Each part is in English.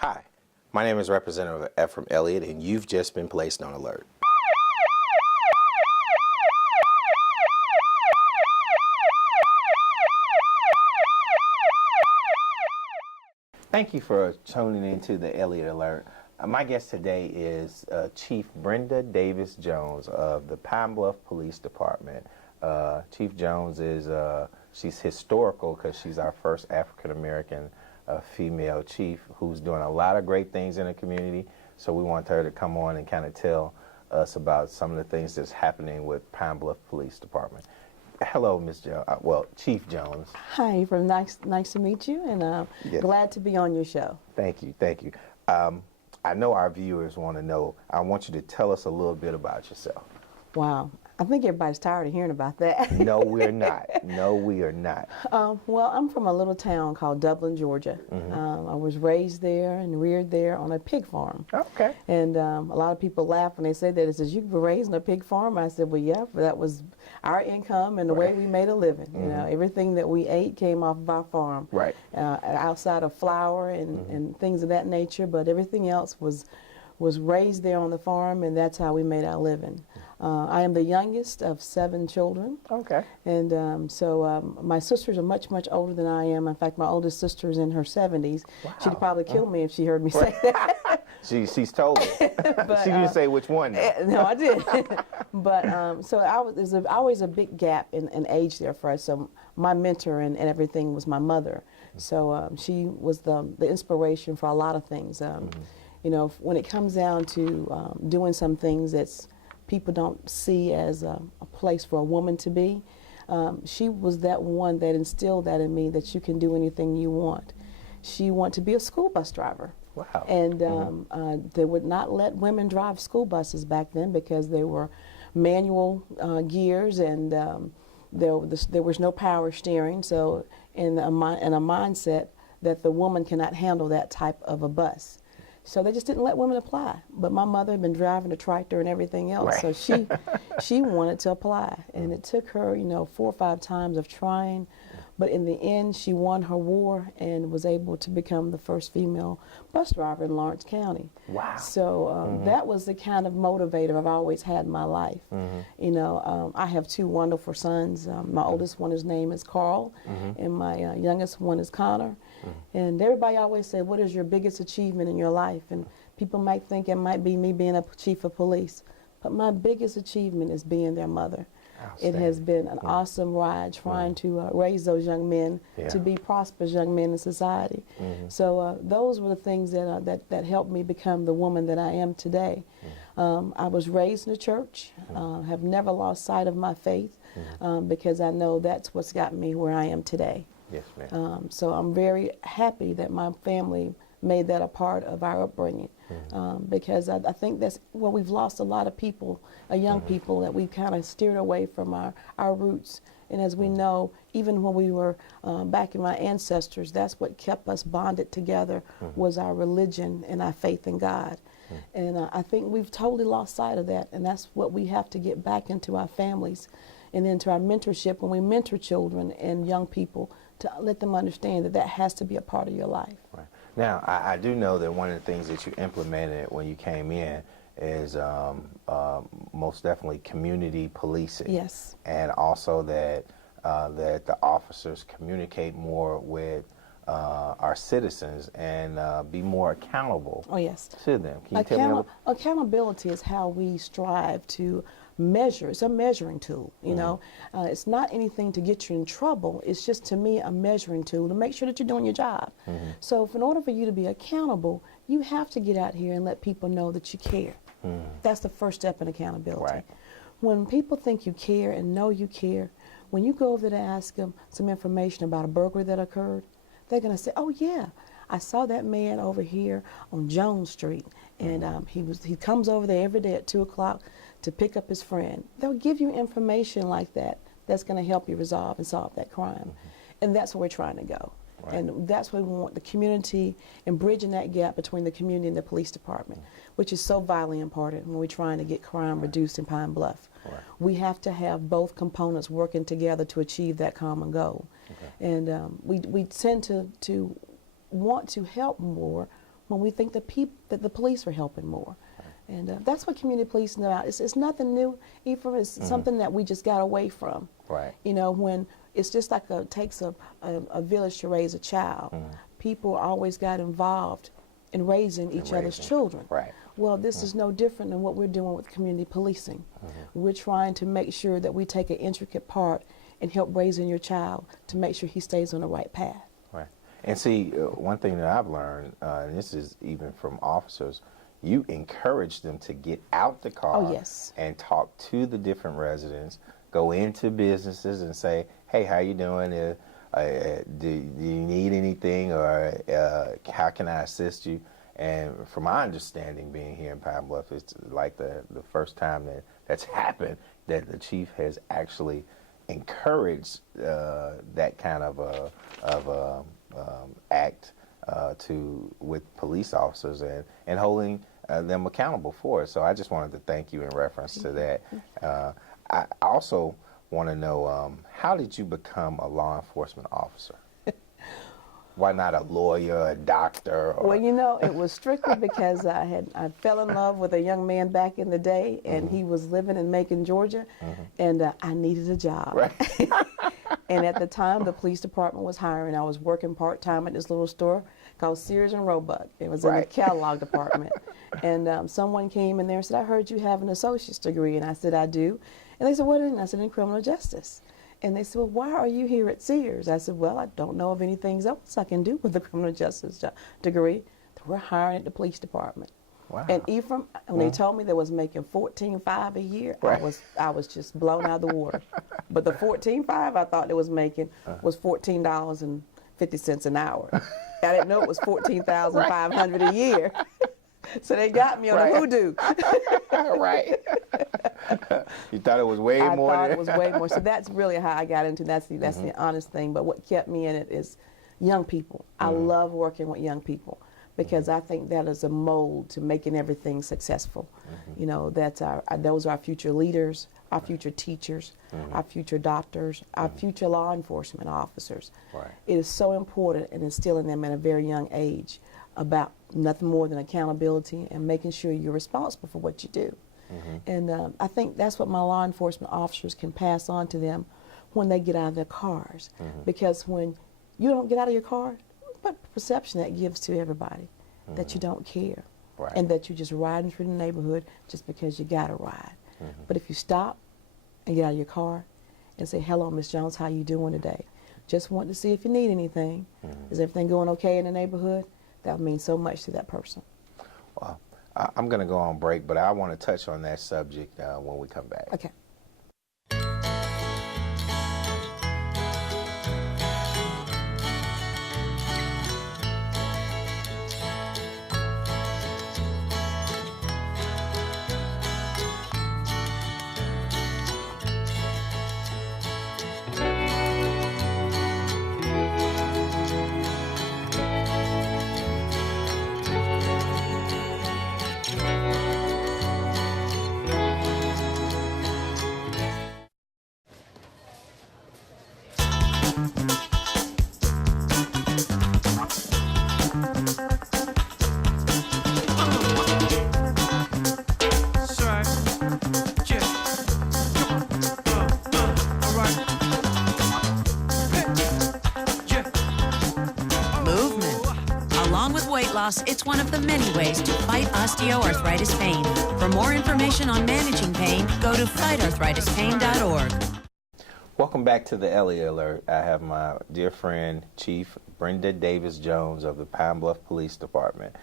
Hi, my name is Representative F from Elliott, and you've just been placed on alert. Thank you for tuning into the Elliott Alert. My guest today is Chief Brenda Davis-Jones of the Pine Bluff Police Department. Chief Jones is she's historical because she's our first African-American female chief who's doing a lot of great things in the community. So we want her to come on and kind of tell us about some of the things that's happening with Pine Bluff Police Department. Hello, Ms. Jones. Chief Jones. Hi, nice to meet you, and Yes. glad to be on your show. Thank you, thank you. I know our viewers want to know. I want you to tell us a little bit about yourself. Wow, I think everybody's tired of hearing about that. No, we're not. No, we are not. Well, I'm from a little town called Dublin, Georgia. I was raised there and reared there on a pig farm. Okay. And a lot of people laugh when they say that. It says, you were raised on a pig farm? I said, well, yeah, but that was our income and the way we made a living. You know, everything that we ate came off of our farm. Right. Outside of flour and things of that nature, but everything else was raised there on the farm, and that's how we made our living. I am the youngest of 7 children. Okay. And so my sisters are much, much older than I am. In fact, my oldest sister is in her 70s. Wow. She'd probably kill me if she heard me say that. She's told it. But, she didn't say which one, though. No, I did. But so there's always a big gap in age there for us. So my mentor and everything was my mother. So she was the inspiration for a lot of things. You know, when it comes down to doing some things that's people don't see as a place for a woman to be, she was that one that instilled that in me, that you can do anything you want. She wanted to be a school bus driver. Wow. And they would not let women drive school buses back then because they were manual gears, and there was no power steering. So in a mindset that the woman cannot handle that type of a bus. So they just didn't let women apply. But my mother had been driving a tractor and everything else, Right. so she wanted to apply. And it took her, 4 or 5 times of trying. But in the end, she won her war and was able to become the first female bus driver in Lawrence County. Wow. So that was the kind of motivator I've always had in my life. I have 2 wonderful sons. My oldest one, his name is Carl, and my youngest one is Connor. And everybody always said, what is your biggest achievement in your life? And people might think it might be me being a chief of police. But my biggest achievement is being their mother. It has been an awesome ride trying to raise those young men to be prosperous young men in society. So those were the things that helped me become the woman that I am today. I was raised in the church, have never lost sight of my faith, because I know that's what's got me where I am today. Yes, ma'am. So I'm very happy that my family made that a part of our upbringing, because I think that's where we've lost a lot of people, young people, that we've kind of steered away from our roots. And as we know, even when we were back in my ancestors, that's what kept us bonded together, was our religion and our faith in God. And I think we've totally lost sight of that, and that's what we have to get back into our families and into our mentorship when we mentor children and young people, to let them understand that that has to be a part of your life. Right. Now, I do know that one of the things that you implemented when you came in is most definitely community policing. Yes. And also that the officers communicate more with our citizens and be more accountable to them. Can you tell me a little? Accountability is how we strive to measure. It's a measuring tool, you know. It's not anything to get you in trouble. It's just, to me, a measuring tool to make sure that you're doing your job. So in order for you to be accountable, you have to get out here and let people know that you care. That's the first step in accountability. Right. When people think you care and know you care, when you go over there to ask them some information about a burglary that occurred, they're going to say, oh yeah, I saw that man over here on Jones Street, and he comes over there every day at 2 o'clock to pick up his friend. They'll give you information like that that's going to help you resolve and solve that crime. And that's where we're trying to go. Right. And that's where we want the community, and bridging that gap between the community and the police department, which is so vitally important when we're trying to get crime reduced in Pine Bluff. Right. We have to have both components working together to achieve that common goal. And we tend to want to help more when we think that the police are helping more. And that's what community policing is about. It's nothing new, Ephraim. It's something that we just got away from. Right. You know, when it's just like it takes a village to raise a child. People always got involved in raising each other's children. Right. Well, this is no different than what we're doing with community policing. We're trying to make sure that we take an intricate part and help raising your child to make sure he stays on the right path. Right. And see, one thing that I've learned, and this is even from officers, you encourage them to get out the car and talk to the different residents, go into businesses and say, hey, how you doing? Do you need anything, or how can I assist you? And from my understanding, being here in Pine Bluff, it's like the first time that's happened that the chief has actually encouraged that kind of act with police officers and holding them accountable for it. So I just wanted to thank you in reference to that. I also want to know, how did you become a law enforcement officer? Why not a lawyer, a doctor? Or... Well, you know, it was strictly because I fell in love with a young man back in the day, and he was living in Macon, Georgia, and I needed a job. Right. And at the time, the police department was hiring. I was working part-time at this little store called Sears and Roebuck. It was in the catalog department. And someone came in there and said, I heard you have an associate's degree. And I said, I do. And they said, what is it? And I said, in criminal justice. And they said, well, why are you here at Sears? I said, well, I don't know of anything else I can do with a criminal justice degree. We're hiring at the police department. Wow. And Ephraim, when they told me they was making $14,500 a year, I was just blown out of the water. But the $14,500 I thought they was making was $14.50 an hour. I didn't know it was $14,500 a year. So they got me on a hoodoo. Right. You thought it was way more? I thought it was way more. So that's really how I got into it. That's the honest thing. But what kept me in it is young people. I love working with young people because I think that is a mold to making everything successful. You know, those are our future leaders, our future teachers, our future doctors, our future law enforcement officers. Right. It is so important in instilling them at a very young age about nothing more than accountability and making sure you're responsible for what you do. And I think that's what my law enforcement officers can pass on to them when they get out of their cars. Because when you don't get out of your car, what perception that gives to everybody, that you don't care, and that you're just riding through the neighborhood just because you got to ride. But if you stop and get out of your car and say, hello, Miss Jones, how you doing today? Just want to see if you need anything. Is everything going okay in the neighborhood? That would mean so much to that person. Well, I'm going to go on break, but I want to touch on that subject when we come back. Okay. It's one of the many ways to fight osteoarthritis pain. For more information on managing pain, go to fightarthritispain.org. Welcome back to the Elliott Alert. I have my dear friend, Chief Brenda Davis Jones of the Pine Bluff Police Department.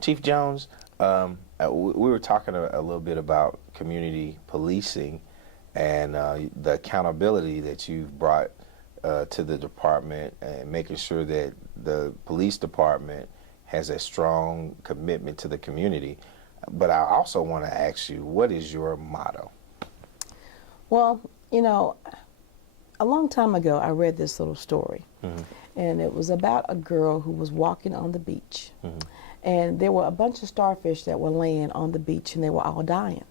Chief Jones, we were talking a little bit about community policing and the accountability that you've brought to the department and making sure that the police department has a strong commitment to the community. But I also want to ask you, what is your motto? Well, you know, a long time ago I read this little story, and it was about a girl who was walking on the beach, and there were a bunch of starfish that were laying on the beach, and they were all dying.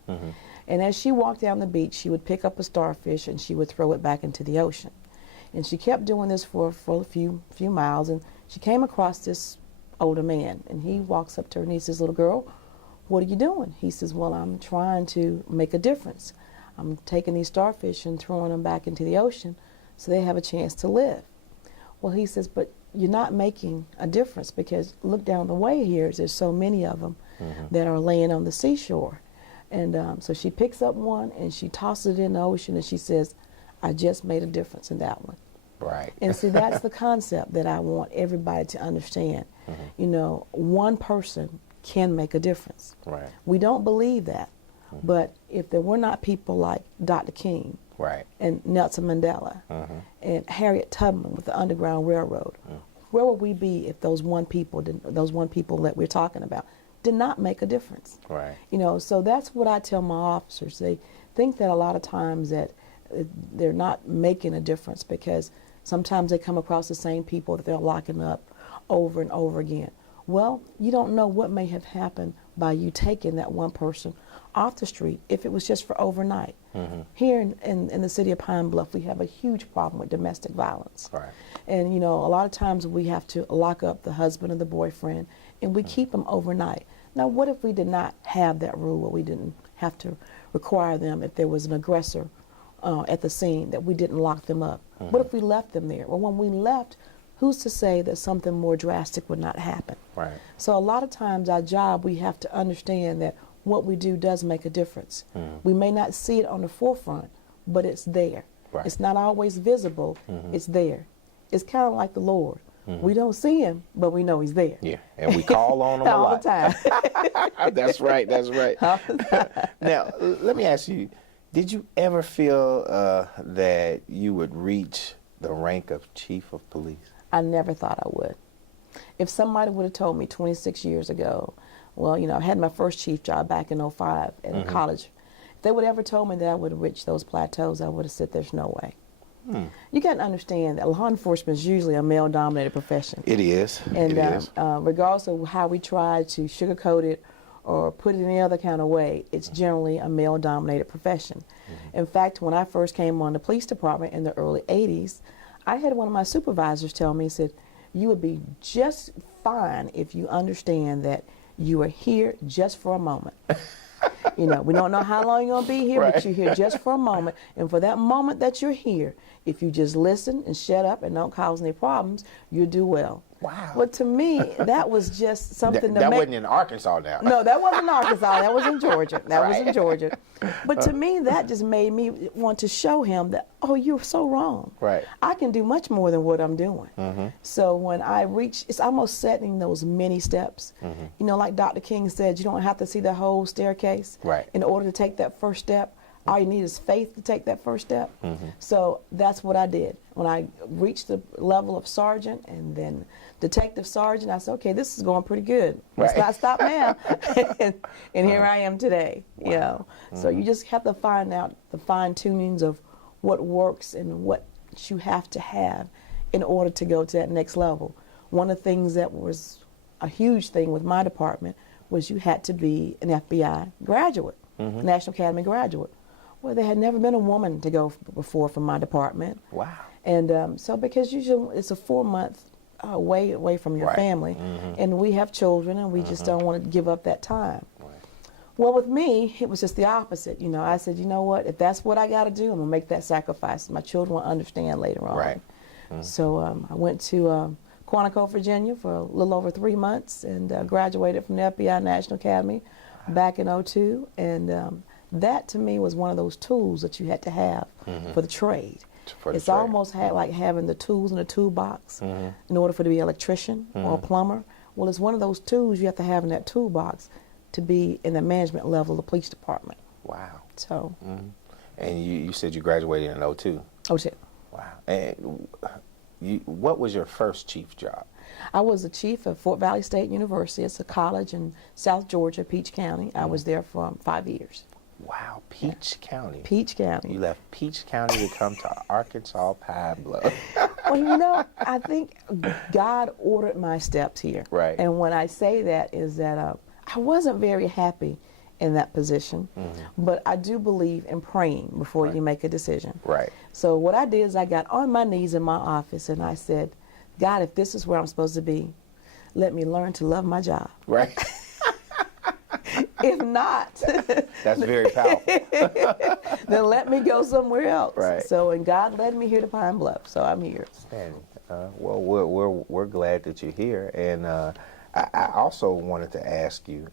And as she walked down the beach, she would pick up a starfish and she would throw it back into the ocean. And she kept doing this for a few miles, and she came across this older man, and he walks up to her and he says, "Little girl, what are you doing?" He says, "Well, I'm trying to make a difference. I'm taking these starfish and throwing them back into the ocean so they have a chance to live." Well, he says, "But you're not making a difference, because look down the way here, there's so many of them that are laying on the seashore." And so she picks up one and she tosses it in the ocean and she says, "I just made a difference in that one." Right. And see, that's the concept that I want everybody to understand. You know, one person can make a difference. Right. We don't believe that. But if there were not people like Dr. King Right. and Nelson Mandela and Harriet Tubman with the Underground Railroad, where would we be if those one people that we're talking about did not make a difference? Right. You know, so that's what I tell my officers. They think that a lot of times that they're not making a difference because sometimes they come across the same people that they're locking up over and over again. Well, you don't know what may have happened by you taking that one person off the street if it was just for overnight. Here in the city of Pine Bluff, we have a huge problem with domestic violence. Right. And, you know, a lot of times we have to lock up the husband or the boyfriend, and we keep them overnight. Now, what if we did not have that rule, where we didn't have to require them if there was an aggressor at the scene, that we didn't lock them up? What if we left them there? Well, when we left, who's to say that something more drastic would not happen? Right. So a lot of times our job, we have to understand that what we do does make a difference. We may not see it on the forefront, but it's there. Right. It's not always visible, it's there. It's kind of like the Lord. We don't see him, but we know he's there. Yeah, and we call on him a All lot. the time. That's right, that's right. Now, let me ask you, did you ever feel that you would reach the rank of chief of police? I never thought I would. If somebody would have told me 26 years ago, well, you know, I had my first chief job back in '05 at college. If they would have ever told me that I would have reached those plateaus, I would have said, there's no way. You got to understand that law enforcement is usually a male-dominated profession. It is. And it is. regardless of how we try to sugarcoat it or put it any other kind of way, it's generally a male-dominated profession. In fact, when I first came on the police department in the early '80s, I had one of my supervisors tell me, he said, "You would be just fine if you understand that you are here just for a moment." You know, we don't know how long you're going to be here, but you're here just for a moment. And for that moment that you're here, if you just listen and shut up and don't cause any problems, you'll do well. Wow. But to me, that was just something that wasn't in Arkansas now. No, that wasn't in Arkansas. That was in Georgia. That was in Georgia. But to me, that just made me want to show him that, oh, you're so wrong. Right. I can do much more than what I'm doing. So when I reach, it's almost setting those many steps. You know, like Dr. King said, you don't have to see the whole staircase in order to take that first step. All you need is faith to take that first step. So that's what I did. When I reached the level of sergeant and then detective sergeant, I said, okay, this is going pretty good. Let's not stop now. and here I am today. Wow. You know. So you just have to find out the fine tunings of what works and what you have to have in order to go to that next level. One of the things that was a huge thing with my department was you had to be an FBI graduate, National Academy graduate. Well, there had never been a woman to go before from my department. Wow. And so because usually it's a 4-month away from your family, and we have children, and we just don't want to give up that time. Well, with me, it was just the opposite. You know, I said, you know what, if that's what I got to do, I'm going to make that sacrifice. My children will understand later on. So I went to Quantico, Virginia for a little over 3 months and graduated from the FBI National Academy back in '02. And that to me was one of those tools that you had to have for the trade. It's almost like having the tools in a toolbox in order for to be an electrician or a plumber. Well, it's one of those tools you have to have in that toolbox to be in the management level of the police department. Wow. So. And you said you graduated in '02. '02. Wow. And what was your first chief job? I was a chief of Fort Valley State University. It's a college in South Georgia, Peach County. I was there for 5 years. Wow, Peach County. Peach County. You left Peach County to come to Arkansas Pine Bluff. Well, you know, I think God ordered my steps here. Right. And when I say that is that I wasn't very happy in that position, but I do believe in praying before you make a decision. Right. So what I did is I got on my knees in my office and I said, God, if this is where I'm supposed to be, let me learn to love my job. Right. If not, That's very powerful. then let me go somewhere else. Right. So, and God led me here to Pine Bluff, so I'm here. Outstanding. Well, we're glad that you're here, and I also wanted to ask you.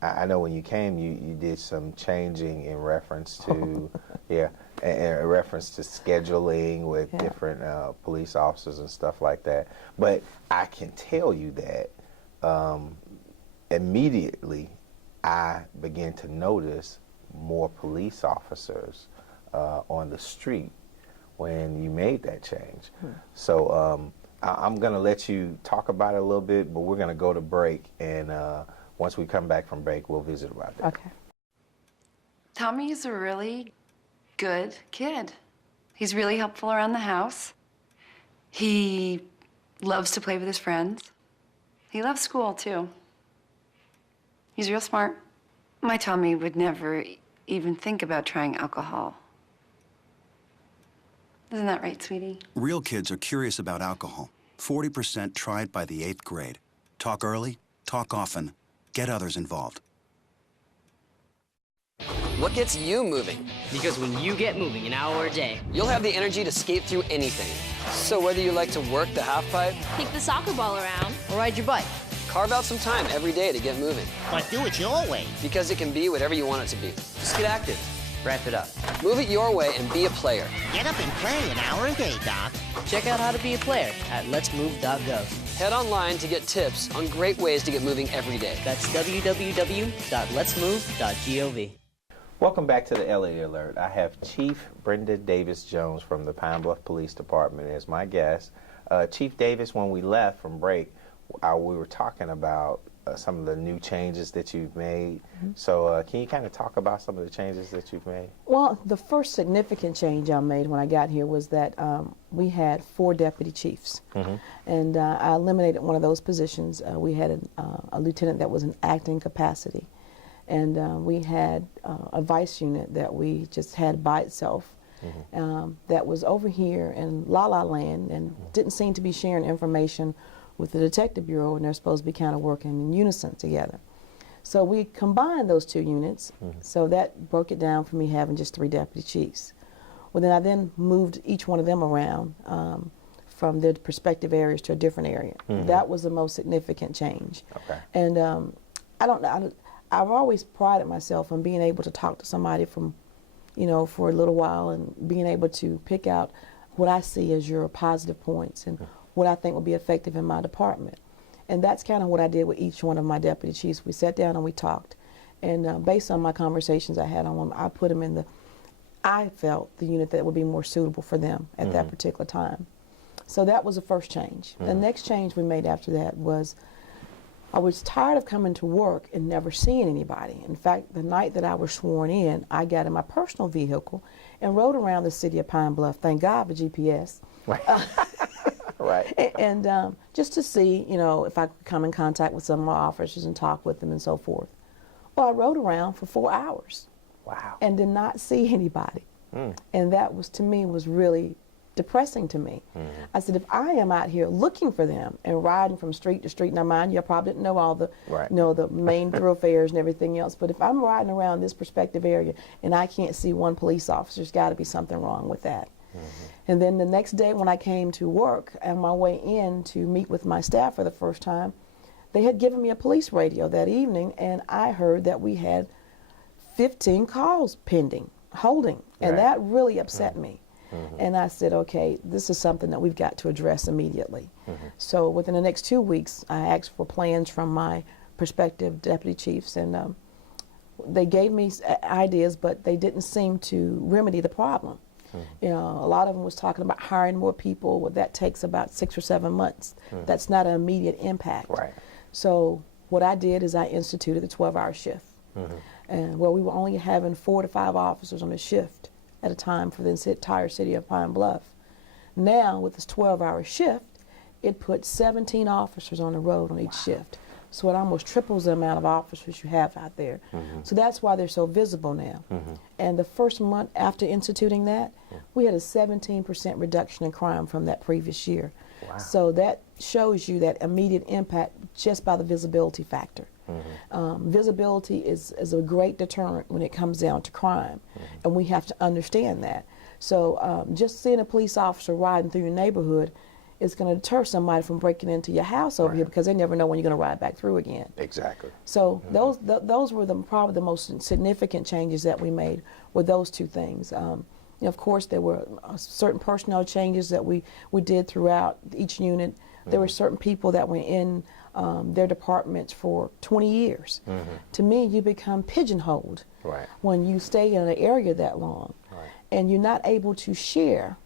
I know when you came, you did some changing in reference to, in reference to scheduling with different police officers and stuff like that. But I can tell you that immediately I began to notice more police officers on the street when you made that change. So I'm going to let you talk about it a little bit, but we're going to go to break, and once we come back from break, we'll visit about that. Okay. Tommy's a really good kid. He's really helpful around the house. He loves to play with his friends. He loves school, too. He's real smart. My Tommy would never even think about trying alcohol. Isn't that right, sweetie? Real kids are curious about alcohol. 40% tried by the 8th grade. Talk early, talk often, get others involved. What gets you moving? Because when you get moving an hour a day, You'll have the energy to skate through anything. So whether you like to work the half pipe, Kick the soccer ball around. or ride your bike. carve out some time every day to get moving. But do it your way. Because it can be whatever you want it to be. Just get active. Wrap it up. Move it your way and be a player. Get up and play an hour a day, Doc. Check out how to be a player at letsmove.gov. Head online to get tips on great ways to get moving every day. That's www.letsmove.gov. Welcome back to the Elliott Alert. I have Chief Brenda Davis-Jones from the Pine Bluff Police Department as my guest. Chief Davis, when we left from break, we were talking about some of the new changes that you've made. So can you kind of talk about some of the changes that you've made? Well, the first significant change I made when I got here was that we had 4 deputy chiefs. And I eliminated one of those positions. We had a lieutenant that was in acting capacity. And we had a vice unit that we just had by itself that was over here in La La Land and didn't seem to be sharing information with the Detective Bureau, and they're supposed to be kind of working in unison together. So we combined those 2 units, so that broke it down for me having just 3 deputy chiefs. Well, then I moved each one of them around from their respective areas to a different area. That was the most significant change. Okay. And I've always prided myself on being able to talk to somebody from, for a little while and being able to pick out what I see as your positive points and what I think will be effective in my department. And that's kind of what I did with each one of my deputy chiefs. We sat down and we talked. And based on my conversations I had on them, I put them in I felt the unit that would be more suitable for them at that particular time. So that was the first change. The next change we made after that was I was tired of coming to work and never seeing anybody. In fact, the night that I was sworn in, I got in my personal vehicle and rode around the city of Pine Bluff. Thank God for GPS. Right. Right. And just to see, if I could come in contact with some of my officers and talk with them and so forth. Well, I rode around for 4 hours. Wow. And did not see anybody. And that was, to me, was really depressing to me. I said, if I am out here looking for them and riding from street to street, now mind you, I probably didn't know all the, the main thoroughfares and everything else, but if I'm riding around this prospective area and I can't see one police officer, there's got to be something wrong with that. And then the next day when I came to work, on my way in to meet with my staff for the first time, they had given me a police radio that evening, and I heard that we had 15 calls pending, holding, and that really upset me. And I said, okay, this is something that we've got to address immediately. So within the next 2 weeks, I asked for plans from my prospective deputy chiefs, and they gave me ideas, but they didn't seem to remedy the problem. A lot of them was talking about hiring more people. Well, that takes about 6 or 7 months. That's not an immediate impact. Right. So what I did is I instituted the 12-hour shift, and where we were only having 4 to 5 officers on a shift at a time for the entire city of Pine Bluff. Now, with this 12-hour shift, it puts 17 officers on the road on each shift. So it almost triples the amount of officers you have out there. So that's why they're so visible now. And the first month after instituting that, we had a 17% reduction in crime from that previous year. So that shows you that immediate impact just by the visibility factor. Visibility is a great deterrent when it comes down to crime, and we have to understand that. So just seeing a police officer riding through your neighborhood is going to deter somebody from breaking into your house over here, because they never know when you're going to ride back through again. Exactly. So those were probably the most significant changes that we made, were those two things. Of course, there were certain personnel changes that we did throughout each unit. There were certain people that were in their departments for 20 years. To me, you become pigeonholed when you stay in an area that long, and you're not able to share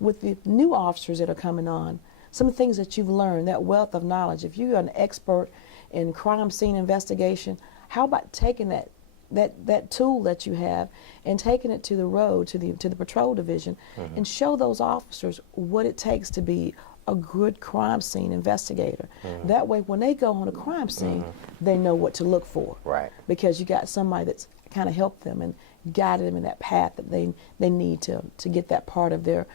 with the new officers that are coming on some of the things that you've learned, that wealth of knowledge. If you're an expert in crime scene investigation, how about taking that tool that you have and taking it to the road, to the patrol division, and show those officers what it takes to be a good crime scene investigator. That way, when they go on a crime scene, they know what to look for. Because you got somebody that's kind of helped them and guided them in that path that they need to get that part of their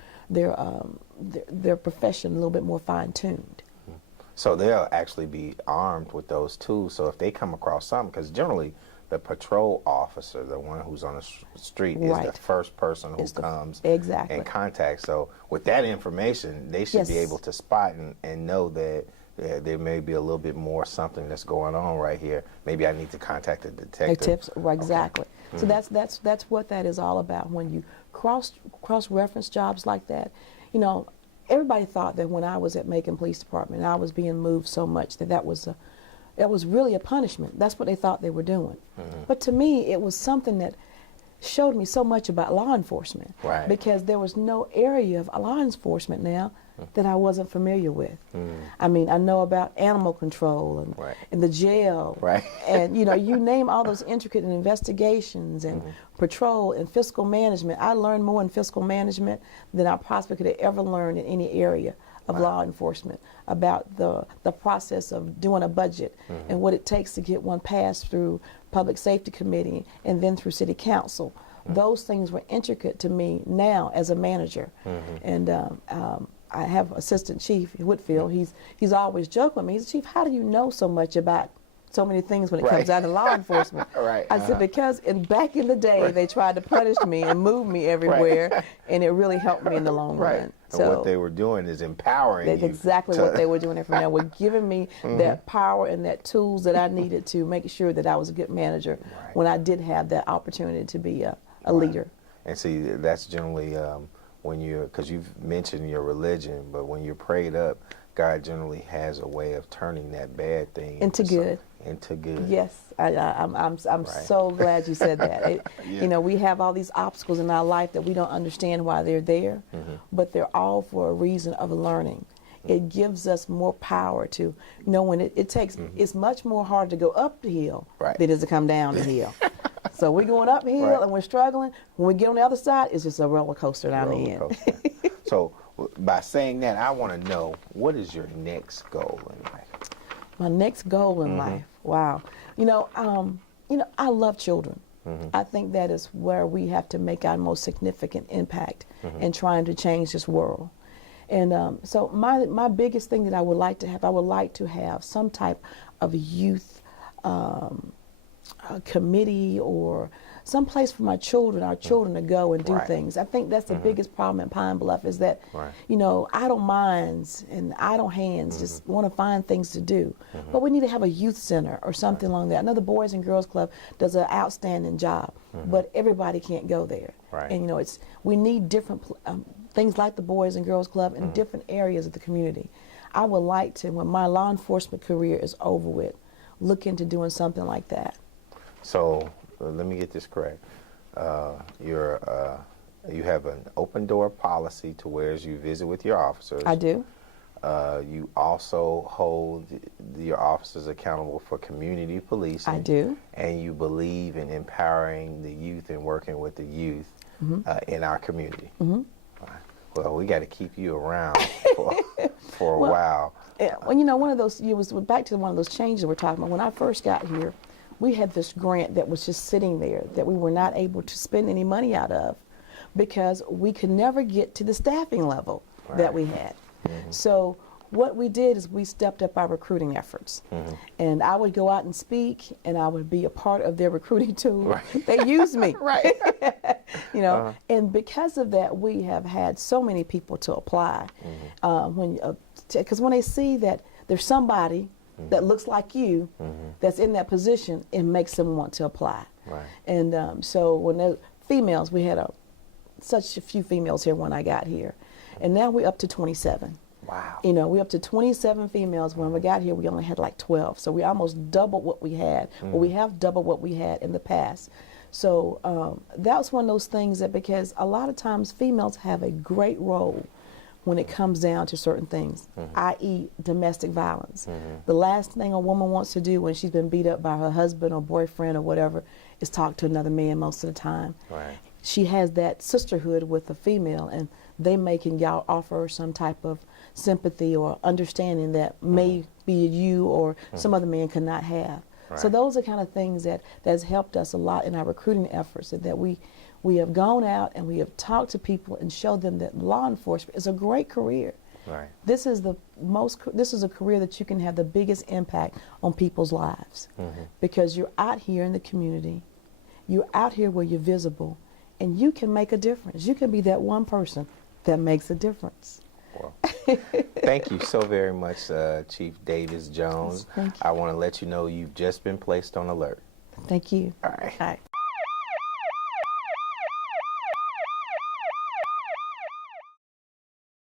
profession a little bit more fine-tuned. So they'll actually be armed with those tools. So if they come across something, because generally the patrol officer, the one who's on the street, is the first person who comes in contact. So with that information, they should be able to spot and know that there may be a little bit more something that's going on right here. Maybe I need to contact a detective. Exactly. So that's what that is all about. When you cross-reference jobs like that, you know, everybody thought that when I was at Macon Police Department, I was being moved so much that was really a punishment. That's what they thought they were doing. But to me, it was something that showed me so much about law enforcement. Because there was no area of law enforcement now that I wasn't familiar with. I mean, I know about animal control and the jail, and you know, you name all those intricate investigations and patrol and fiscal management. I learned more in fiscal management than I possibly could have ever learned in any area of law enforcement, about the process of doing a budget and what it takes to get one passed through Public Safety Committee and then through City Council. Those things were intricate to me now as a manager. And I have Assistant Chief Whitfield. He's always joking with me. He said, "Chief, how do you know so much about so many things when it comes out of law enforcement?" I said, because back in the day, they tried to punish me and move me everywhere, and it really helped me in the long run. So what they were doing is empowering you. That's exactly what they were doing from now. Were giving me that power and that tools that I needed to make sure that I was a good manager when I did have that opportunity to be a leader. And see, that's generally when you're, because you've mentioned your religion, but when you're prayed up, God generally has a way of turning that bad thing into good. Into good. Yes, I'm so glad you said that. You know, we have all these obstacles in our life that we don't understand why they're there, but they're all for a reason of learning. It gives us more power to know when it takes. It's much more hard to go up the hill than it is to come down the hill. So we're going uphill and we're struggling. When we get on the other side, it's just a roller coaster down the end. So by saying that, I want to know, what is your next goal in life? My next goal in life, wow. You know, I love children. I think that is where we have to make our most significant impact in trying to change this world. And so my biggest thing that I would like to have some type of youth committee or some place for our children to go and do things. I think that's the biggest problem in Pine Bluff, is that, you know, idle minds and idle hands just want to find things to do. But we need to have a youth center or something along that. I know the Boys and Girls Club does an outstanding job, but everybody can't go there. And, you know, we need different things like the Boys and Girls Club in different areas of the community. I would like to, when my law enforcement career is over with, look into doing something like that. So let me get this correct. You have an open door policy to where you visit with your officers. I do. You also hold your officers accountable for community policing. I do. And you believe in empowering the youth and working with the youth in our community. Well, we got to keep you around for a while. Well, you know, one of those, back to one of those changes we're talking about. When I first got here, we had this grant that was just sitting there that we were not able to spend any money out of because we could never get to the staffing level that we had. So what we did is we stepped up our recruiting efforts. And I would go out and speak, and I would be a part of their recruiting tool. Right. They used me. Right. You know, and because of that, we have had so many people to apply. Because when they see that there's somebody that looks like you that's in that position, it makes them want to apply. Right. And so when the females, we had such a few females here when I got here. And now we're up to 27. Wow. You know, we're up to 27 females. When we got here, we only had like 12. So we almost doubled what we had. Well, we have doubled what we had in the past. So that was one of those things that, because a lot of times females have a great role when it comes down to certain things, i.e. domestic violence. The last thing a woman wants to do when she's been beat up by her husband or boyfriend or whatever is talk to another man most of the time. Right. She has that sisterhood with a female, and they can offer her some type of sympathy or understanding that maybe you or some other man could not have. Right. So those are kind of things that's helped us a lot in our recruiting efforts, and that we have gone out and we have talked to people and showed them that law enforcement is a great career. Right. This is a career that you can have the biggest impact on people's lives, because you're out here in the community, you're out here where you're visible, and you can make a difference. You can be that one person that makes a difference. Well, thank you so very much, Chief Davis Jones. Thank you. I want to let you know you've just been placed on alert. Thank you. All right. All right.